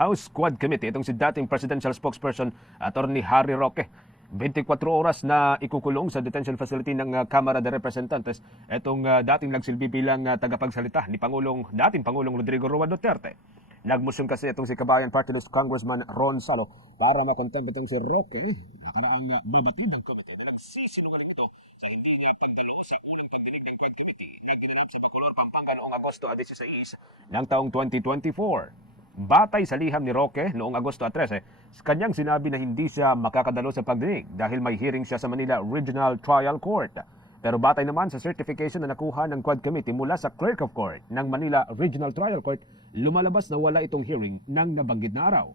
House Quad Committee, itong si dating presidential spokesperson Attorney Harry Roque. 24 oras na ikukulong sa detention facility ng Kamara de Representantes itong dating nagsilbi bilang tagapagsalita ni dating Pangulong Rodrigo Roa Duterte. Nagmusyon kasi itong si Kabayan Party List Congressman Ron Salo para makontempt itong si Roque. Nakaraang babatid ng committee na nagsisinungaling ito sa hindi na pagtanong sa unang pagdinig ng Quad Committee na ginanap sa Bacolor, Pampanga noong Agosto 16 ng taong 2024. Batay sa liham ni Roque noong Agosto 13, kanyang sinabi na hindi siya makakadalo sa pagdinig dahil may hearing siya sa Manila Regional Trial Court. Pero batay naman sa certification na nakuha ng Quad Committee mula sa Clerk of Court ng Manila Regional Trial Court, lumalabas na wala itong hearing ng nabanggit na araw.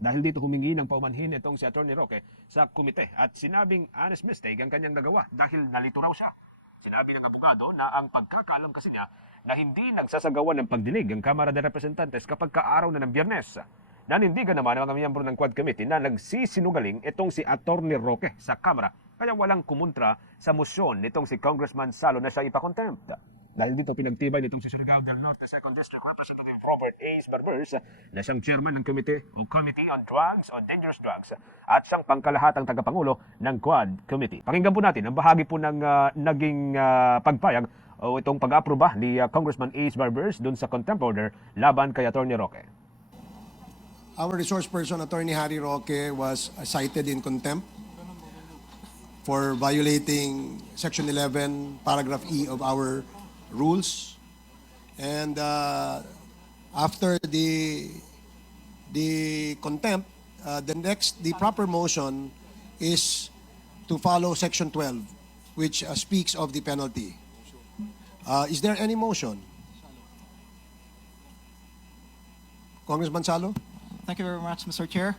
Dahil dito humingi ng paumanhin itong si Atty. Roque sa komite at sinabing honest mistake ang kanyang nagawa dahil nalito raw siya. Sinabi ng abogado na ang pagkakaalam kasi niya na hindi nagsasagawa ng pagdinig ang Kamara de Representantes kapag kaaraw na ng Biyernes. Nanindigan naman ang mga miyembro ng Quad Committee na nagsisinungaling itong si Atty. Roque sa Kamara kaya walang kumontra sa motion nitong si Congressman Salo na siya ipakontempt. Dahil dito pinagtibay nitong si Surigao del Norte 2nd District Representative Robert A. Barbers na siyang chairman ng Committee on Drugs o Dangerous Drugs at siyang pangkalahatang tagapangulo ng Quad Committee. Pakinggan po natin ang bahagi po ng naging pagpayag o itong pag-aproba ni Congressman A. Barbers dun sa contempt order laban kay Atty. Roque. Our resource person, Attorney Harry Roque, was cited in contempt for violating Section 11, Paragraph E of our rules. And after the contempt, the proper motion is to follow Section 12, which speaks of the penalty. Is there any motion? Congressman Salo? Thank you very much, Mr. Chair.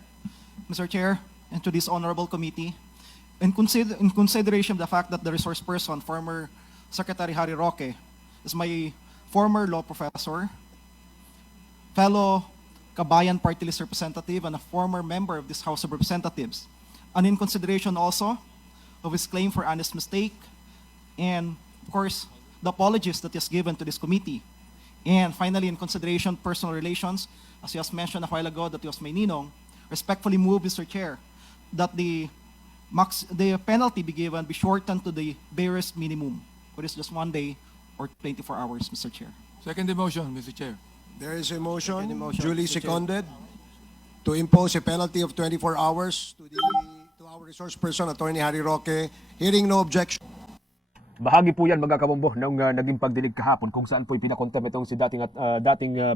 Mr. Chair, and to this honorable committee, in consideration of the fact that the resource person, former Secretary Harry Roque, is my former law professor, fellow Kabayan Party List representative, and a former member of this House of Representatives, and in consideration also of his claim for honest mistake, and of course, the apologies that he has given to this committee, and finally, in consideration personal relations, as he has mentioned a while ago that he was my ninong, respectfully move, Mr. Chair, that the penalty be shortened to the barest minimum, which is just 1 day or 24 hours, Mr. Chair. Second motion, Mr. Chair. There is a motion, Second motion, duly Mr. Chair. seconded, to impose a penalty of 24 hours to our resource person, Attorney Harry Roque. Hearing no objection. Bahagi po yan mga kabombo ng naging pagdinig kahapon kung saan po ipinakontempt itong si dating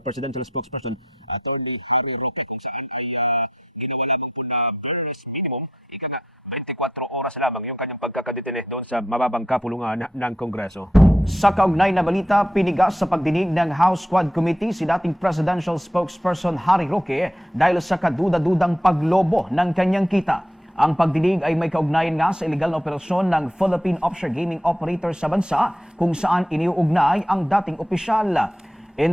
presidential spokesperson Attorney Harry Roque kung saan ginawa po na barest minimum 24 oras lamang yung kanyang pagkakadetine doon sa mababang kapulungan ng Kongreso. Sa kaugnay na balita, pinigas sa pagdinig ng House Quad Committee si dating presidential spokesperson Harry Roque dahil sa kaduda-dudang paglobo ng kanyang kita. Ang pagdinig ay may kaugnayan nga sa illegal na operasyon ng Philippine Offshore Gaming Operator sa bansa kung saan iniuugnay ang dating opisyal.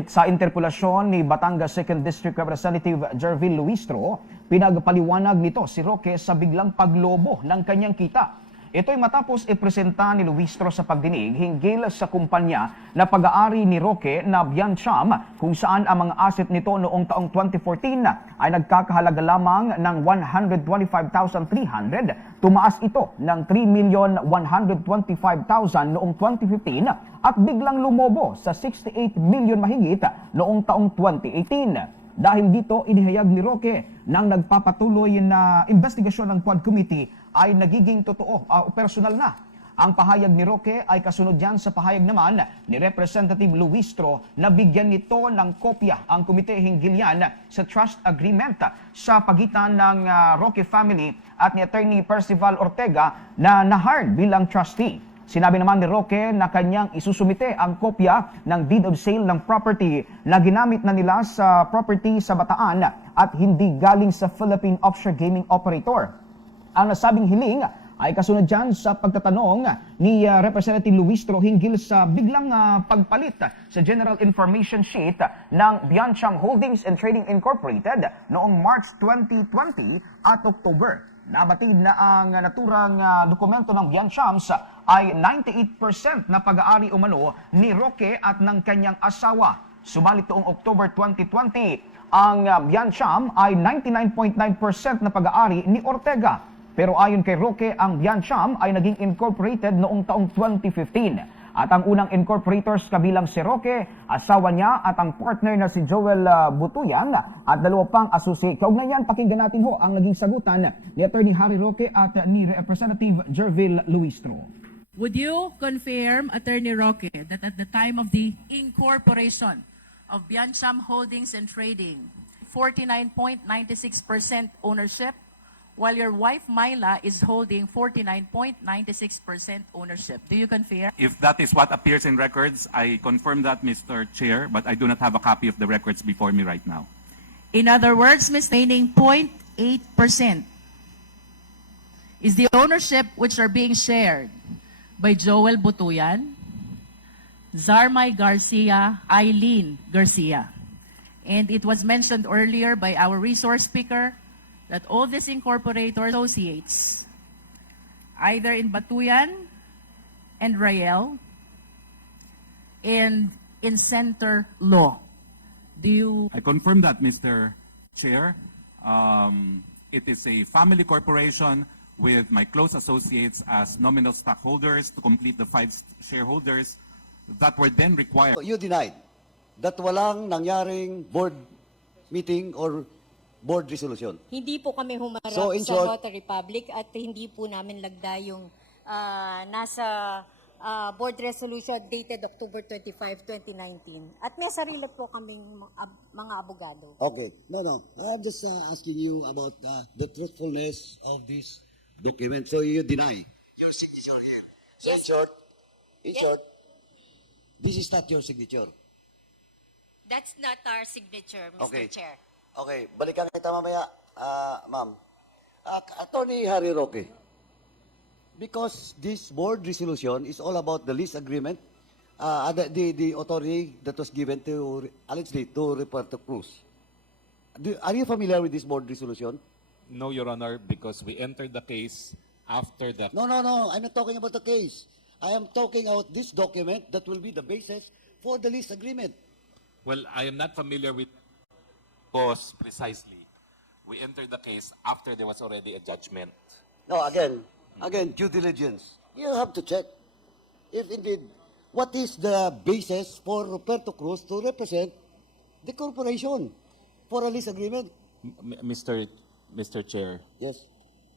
Sa interpelasyon ni Batangas 2nd District Representative Jervil Luistro, pinagpaliwanag nito si Roque sa biglang paglobo ng kanyang kita. Ito'y matapos ipresenta ni Luistro sa pagdinig hinggil sa kumpanya na pag-aari ni Roque na Biancham kung saan ang mga asset nito noong taong 2014 ay nagkakahalaga lamang ng 125,300. Tumaas ito ng 3,125,000 noong 2015 at biglang lumobo sa 68 million mahigit noong taong 2018. Dahil dito, inihayag ni Roque nang nagpapatuloy na investigasyon ng Quad Committee ay nagiging totoo, personal na. Ang pahayag ni Roque ay kasunod yan sa pahayag naman ni Representative Luistro na bigyan nito ng kopya ang komite hinggil yan sa trust agreement sa pagitan ng Roque family at ni Attorney Percival Ortega na na-hired bilang trustee. Sinabi naman ni Roque na kanyang isusumite ang kopya ng deed of sale ng property na ginamit na nila sa property sa Bataan at hindi galing sa Philippine Offshore Gaming Operator. Ang nasabing hiling ay kasunod dyan sa pagtatanong ni Representative Luistro hinggil sa biglang pagpalit sa General Information Sheet ng Biancham Holdings and Trading Incorporated noong March 2020 at October. Nabatid na ang naturang dokumento ng Bianchams ay 98% na pag-aari umano ni Roque at ng kanyang asawa. Subalit noong October 2020 ang Biancham ay 99.9% na pag-aari ni Ortega. Pero ayon kay Roque, ang Biancham ay naging incorporated noong taong 2015. At ang unang incorporators kabilang si Roque, asawa niya at ang partner na si Joel Butuyan at dalawa pang associate. Kaugnay niyan, pakinggan natin ho ang naging sagutan ni Attorney Harry Roque at ni Representative Jervil Luistro. Would you confirm, Attorney Roque, that at the time of the incorporation of Biancham Holdings and Trading, 49.96% ownership, while your wife Myla is holding 49.96% ownership? Do you confirm? If that is what appears in records, I confirm that, Mr. Chair, but I do not have a copy of the records before me right now. In other words, Ms. Remaining 0.8% is the ownership which are being shared by Joel Butuyan, Zarmay Garcia, Eileen Garcia. And it was mentioned earlier by our resource speaker that all these incorporator associates, either in Batuyan and Rael, and in Center Law. Do you I confirm that, Mr. Chair. It is a family corporation with my close associates as nominal stockholders to complete the 5 shareholders that were then required. You denied that walang nangyaring board meeting or board resolution. Hindi po kami humarap So, in sa short- Notary Public at hindi po namin lagda yung nasa board resolution dated October 25, 2019. At may sarili po kaming mga abogado. Okay. No. I'm just asking you about the truthfulness of this document. So you deny your signature here. So Yes. in short, this is not your signature. That's not our signature, Mr. Okay. Chair. Okay, balikan kita mamaya, ma'am. Attorney Harry Roque, because this board resolution is all about the lease agreement, the authority that was given to, allegedly, to Roberto Cruz. Are you familiar with this board resolution? No, Your Honor, because we entered the case after the... No. I'm not talking about the case. I am talking about this document that will be the basis for the lease agreement. Well, I am not familiar with because precisely we entered the case after there was already a judgment. No, again, due diligence. You have to check if indeed what is the basis for Roberto Cruz to represent the corporation for a lease agreement. Mr. Chair, Yes.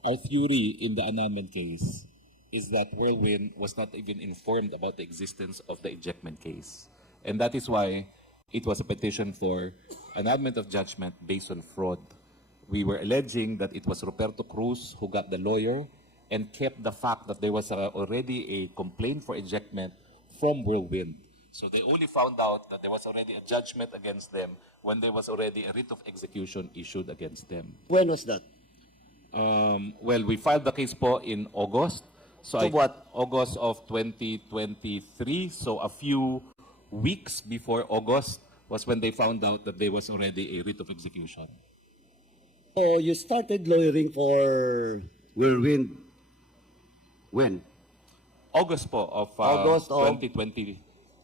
our theory in the annulment case is that Whirlwind was not even informed about the existence of the ejectment case. And that is why it was a petition for annulment of judgment based on fraud. We were alleging that it was Roberto Cruz who got the lawyer and kept the fact that there was already a complaint for ejectment from Whirlwind. So they only found out that there was already a judgment against them when there was already a writ of execution issued against them. When was that? Well, we filed the case po in August. So what? August of 2023. So a few weeks before August was when they found out that there was already a writ of execution. So you started lawyering for Whirlwind when? August po of, August of-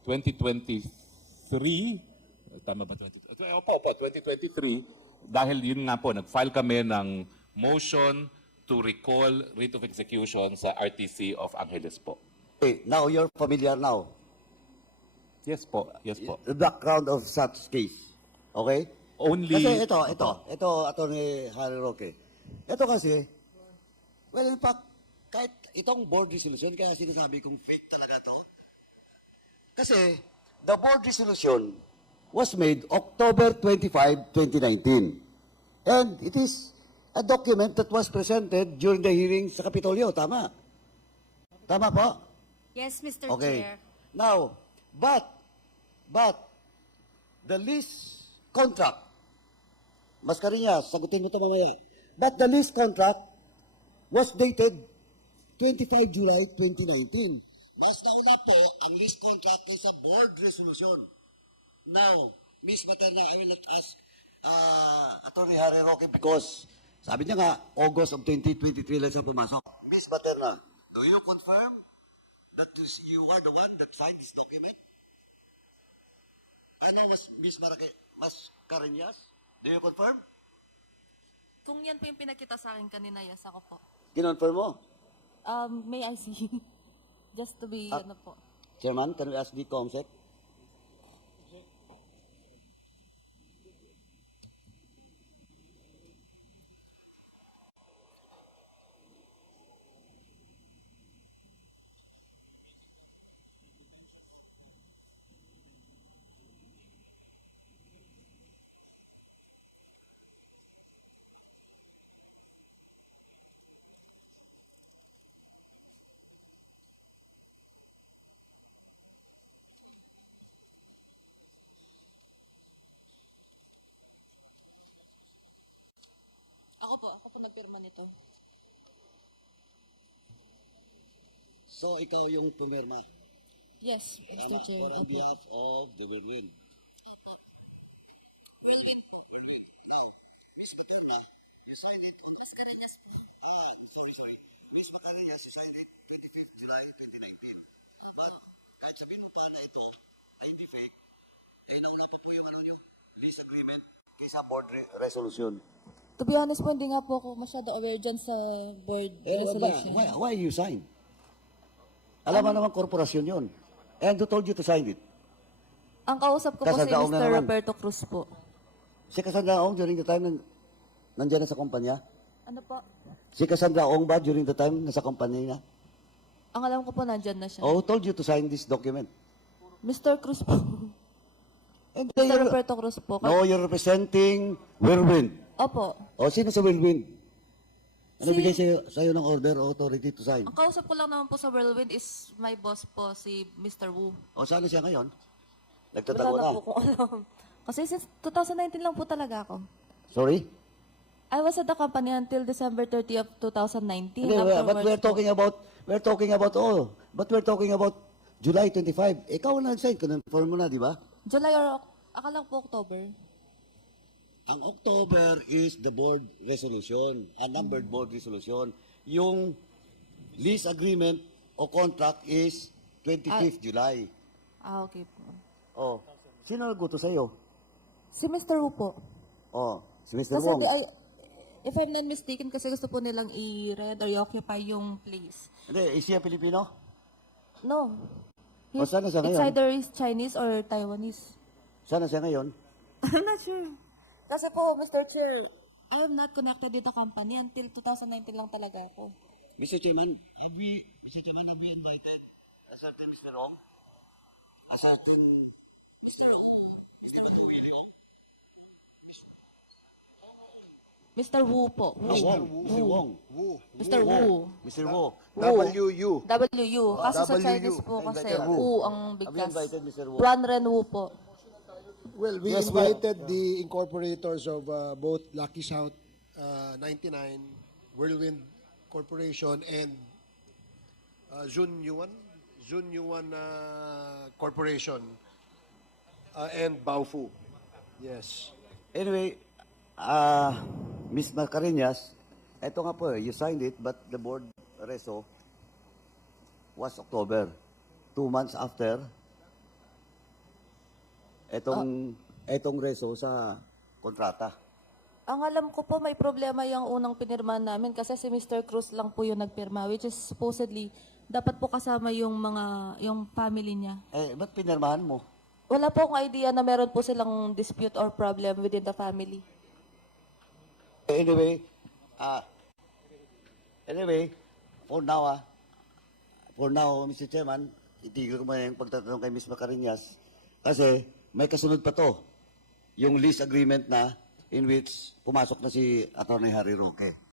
2023. Tama ba? 2023. Dahil yun nga po, nag-file kami ng motion to recall writ of execution sa RTC of Angeles po. Okay, now you're familiar now. Yes po, yes po. The background of such case. Okay? Only... Kasi ito, Attorney Harry Roque. Ito kasi, well, in fact, kahit itong board resolution, kaya sinasabi kong fake talaga to. Kasi, the board resolution was made October 25, 2019. And it is a document that was presented during the hearing sa Kapitolyo. Tama? Tama po? Yes, Mr. Okay. Chair. Now, but the lease contract, Mascareñas, sagutin mo ito mamaya. But the lease contract was dated 25 July 2019. Mas nauna po ang lease contract kaysa board resolution. Now, Ms. Materna, I will not ask Attorney Harry Roque because sabi niya nga, August of 2023 lang siya pumasok. Ms. Materna, do you confirm that you are the one that signed this document? Ano was Ms. Mascareñas? Do you confirm? Kung yan po yung pinakita sa akin kanina, yes ako po. Kinonfirm mo? May I see? Just to be, ano po. Chairman, can we ask the COMSEC? Ako po nagpirma nito. So, ikaw yung pumirma. Yes, Mr. Chair. On behalf of the Whirlwind. Whirlwind. Now, Miss Macarena, you signed it on... Mascareñas po. Sorry. Miss Macarena, you signed it 25th July 2019. But, kahit sabihin mo pa na ito, na hindi fake, nauna pa po yung lease agreement kaysa board resolution. To be honest po, hindi nga po ako masyado aware dyan sa board resolution. Why you sign? Alam mo naman, korporasyon yun. And who told you to sign it? Ang kausap ko po si Kasandaong na Mr. naman. Roberto Cruz po. Si Cassandra Ong during the time nandiyan na sa kumpanya? Ano po? Si Cassandra Ong ba during the time nasa kumpanya niya? Ang alam ko po, nandyan na siya. Oh, who told you to sign this document? Mr. Cruz po. And Mr. Roberto Cruz po. No, you're representing Whirlwind. Opo. O, sino sa Whirlwind? Ano Si- bigay sa'yo ng order o authority to sign? Ang kausap ko lang naman po sa Whirlwind is my boss po, si Mr. Wu. O, saan na siya ngayon? Wala Nagtatago na na. po kung alam. Kasi since 2019 lang po talaga ako. Sorry? I was at the company until December 30 of 2019. Hindi, but Afterwards we're talking about July 25. Ikaw na nag-sign, confirm mo na, di ba? July or akala po October. Ang October is the board resolution, a numbered board resolution. Yung lease agreement o contract is 25th July. Okay po. Oh, sino nagguto sa'yo? Si Mr. Wu po. Oh, si Mr. Kasi Wong. if I'm not mistaken, kasi gusto po nilang i-rent or i-occupy yung place. Hindi, is siya Pilipino? No. O, saan na siya It's ngayon? either is Chinese or Taiwanese. Saan na siya ngayon? I'm not sure. Kasi po, Mr. Chair, I am not connected with the company until 2019 lang talaga ako. Mr. Chairman, have we invited a certain Mr. Ong? A certain Mr. Wu. Mr. Willie Ong? Mr. Wu po. Wu. Wong. Mr. Wong. Mr. Wu. Mr. Wu. WU. WU. Kasi sa WU. Chinese po kasi Invited Wu. Wu ang Have you bigkas. invited Mr. Wu? Ran Ren Wu po. Well, we Yes, invited the incorporators of both Lucky South 99, Whirlwind Corporation, and Jun Yuan Corporation, and Baofu. Yes. Anyway, Ms. Mascareñas, eto nga po, you signed it, but the board reso was October. 2 months after, etong reso sa kontrata. Ang alam ko po, may problema yung unang pinirmahan namin kasi si Mr. Cruz lang po yung nagpirma, which is supposedly, dapat po kasama yung family niya. Ba't pinirmahan mo? Wala po akong idea na meron po silang dispute or problem within the family. Anyway, for now, Mr. Chairman, itigil ko muna yung pagtatanong kay Ms. Mascareñas kasi may kasunod pa to, yung lease agreement na in which pumasok na si Atty. Harry Roque.